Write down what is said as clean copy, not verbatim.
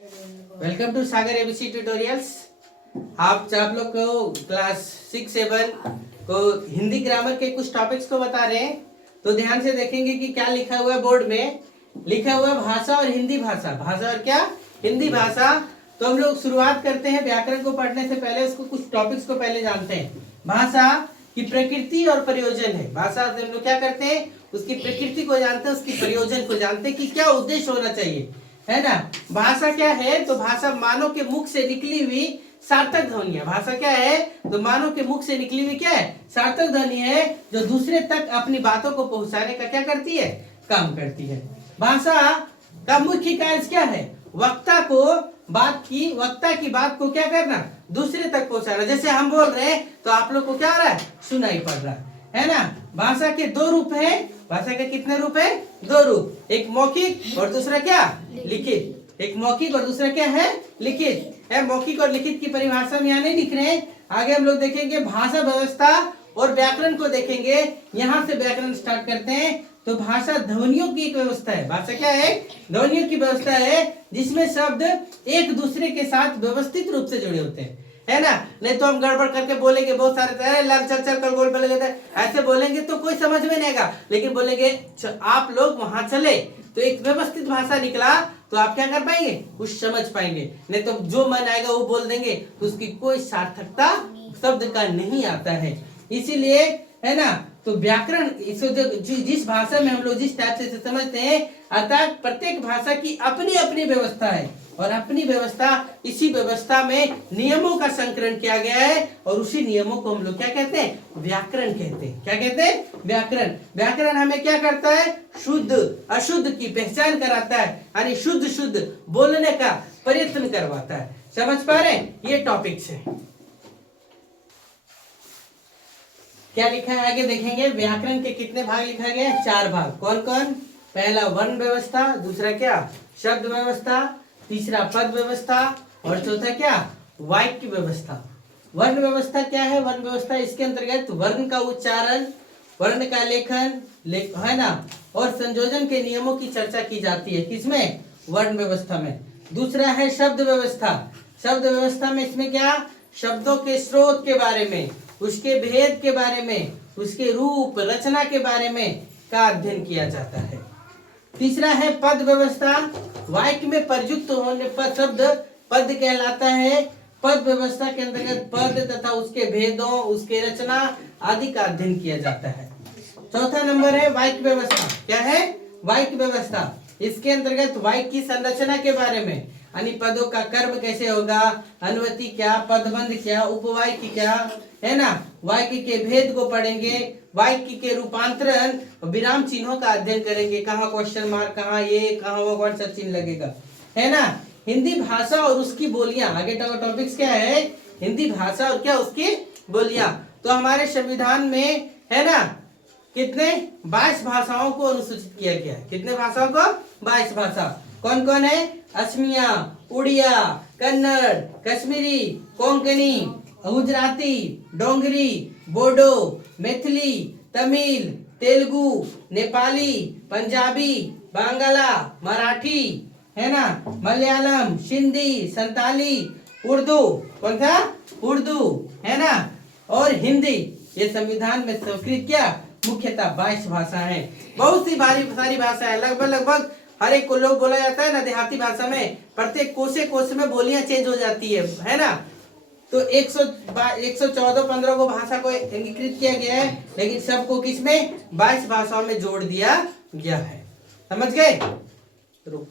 Welcome to Sagar ABC tutorials. आप लोग को क्लास 6-7 को हिंदी ग्रामर के कुछ टॉपिक्स को बता रहे हैं, तो ध्यान से देखेंगे कि क्या लिखा हुआ है। बोर्ड में लिखा हुआ है भाषा और हिंदी भाषा, भाषा और क्या हिंदी भाषा। तो हम लोग शुरुआत करते हैं व्याकरण को पढ़ने से पहले उसको कुछ टॉपिक्स को पहले जानते हैं। भाषा की प्रकृति और प्रयोजन है। भाषा से हम लोग क्या करते हैं, उसकी प्रकृति को जानते हैं, उसकी प्रयोजन को जानते हैं कि क्या उद्देश्य होना चाहिए, है ना। भाषा क्या है, तो भाषा मानव के मुख से निकली हुई सार्थक ध्वनि है। भाषा क्या है, तो मानव के मुख से निकली हुई क्या है, सार्थक ध्वनि है, जो दूसरे तक अपनी बातों को पहुंचाने का क्या करती है, काम करती है। भाषा का मुख्य कार्य क्या है, वक्ता की बात को क्या करना, दूसरे तक पहुंचाना। जैसे हम बोल रहे हैं तो आप लोग को क्या हो रहा है, सुनाई पड़ रहा है ना। भाषा के दो रूप हैं। भाषा के कितने रूप है, दो रूप, एक मौखिक और दूसरा क्या लिखित। एक मौखिक और दूसरा क्या है, लिखित है। मौखिक और लिखित की परिभाषा में यहाँ नहीं लिख रहे हैं, आगे हम लोग देखेंगे। भाषा व्यवस्था और व्याकरण को देखेंगे। यहाँ से व्याकरण स्टार्ट करते हैं। तो भाषा ध्वनियों की एक व्यवस्था है। भाषा क्या है, ध्वनियों की व्यवस्था है, जिसमें शब्द एक दूसरे के साथ व्यवस्थित रूप से जुड़े होते हैं, है ना। नहीं तो हम गड़बड़ करके बोलेंगे, बहुत सारे लाल चल चल कर गोल बोलेंगे, ऐसे बोलेंगे तो कोई समझ में नहीं आएगा। लेकिन बोलेंगे आप लोग वहां चले तो एक व्यवस्थित भाषा निकला, तो आप क्या कर पाएंगे, कुछ समझ पाएंगे। नहीं तो जो मन आएगा वो बोल देंगे, तो उसकी कोई सार्थकता शब्द का नहीं आता है। इसीलिए है ना, तो व्याकरण जिस भाषा में हम लोग जिस टाइप से समझते हैं, अर्थात प्रत्येक भाषा की अपनी अपनी व्यवस्था है, और अपनी व्यवस्था, इसी व्यवस्था में नियमों का संकलन किया गया है, और उसी नियमों को हम लोग क्या कहते हैं, व्याकरण कहते हैं। क्या कहते हैं, व्याकरण। व्याकरण हमें क्या करता है, शुद्ध अशुद्ध की पहचान कराता है, यानी शुद्ध शुद्ध बोलने का प्रयत्न करवाता है। समझ पा रहे हैं, ये टॉपिक्स है। क्या लिखा है आगे देखेंगे। व्याकरण के कितने भाग लिखा गया है, 4 भाग। कौन कौन, पहला वर्ण व्यवस्था, दूसरा क्या शब्द व्यवस्था, तीसरा पद व्यवस्था, और चौथा क्या वाक्य व्यवस्था। वर्ण व्यवस्था क्या है, वर्ण व्यवस्था इसके अंतर्गत वर्ण का उच्चारण, वर्ण का लेखन है ना, और संयोजन के नियमों की चर्चा की जाती है। किसमें, वर्ण व्यवस्था में। दूसरा है शब्द व्यवस्था। शब्द व्यवस्था में इसमें क्या, शब्दों के स्रोत के बारे में, उसके भेद के बारे में, उसके रूप रचना के बारे में का अध्ययन किया जाता है। तीसरा है पद व्यवस्था। वाक्य में प्रयुक्त होने पर शब्द पद कहलाता है। पद व्यवस्था के अंतर्गत पद तथा उसके भेदों, उसके रचना आदि का अध्ययन किया जाता है। चौथा नंबर है वाक्य व्यवस्था। क्या है, वाक्य व्यवस्था। इसके अंतर्गत वाक्य की संरचना के बारे में, यानी पदों का कर्म कैसे होगा, अनुवृत्ति क्या, पदबंध क्या, उपवाक्य क्या, है ना। वाक्य के भेद को पढ़ेंगे, वाक्य के रूपांतरण, विराम चिन्हों का अध्ययन करेंगे, कहाँ क्वेश्चन मार्क, कहाँ ये, कहाँ वो कौन सा चिन्ह लगेगा, है ना। हिंदी भाषा और उसकी बोलियां, आगे टॉपिक्स क्या है, हिंदी भाषा और क्या उसकी बोलियां। तो हमारे संविधान में है ना, कितने 22 भाषाओं को अनुसूचित किया गया है। कितने भाषाओं को, 22 भाषा। कौन कौन है, असमिया, उड़िया, कन्नड़, कश्मीरी, कोंकणी, गुजराती, डोंगरी, बोडो, मैथिली, तमिल, तेलुगु, नेपाली, पंजाबी, बांग्ला, मराठी, है ना, मलयालम, सिंधी, संताली, उर्दू, कौन सा, उर्दू, है ना, और हिंदी। ये संविधान में स्वीकृत क्या, मुख्यतः 22 भाषा है। बहुत सी सारी भाषा है, लगभग हर एक को लोग बोला जाता है ना, देहाती भाषा में प्रत्येक कोश में बोलियां चेंज हो जाती है ना। तो 114-15 को भाषा को अंगीकृत किया गया है, लेकिन सबको किसमें, 22 भाषाओं में जोड़ दिया गया है। समझ गए, रुक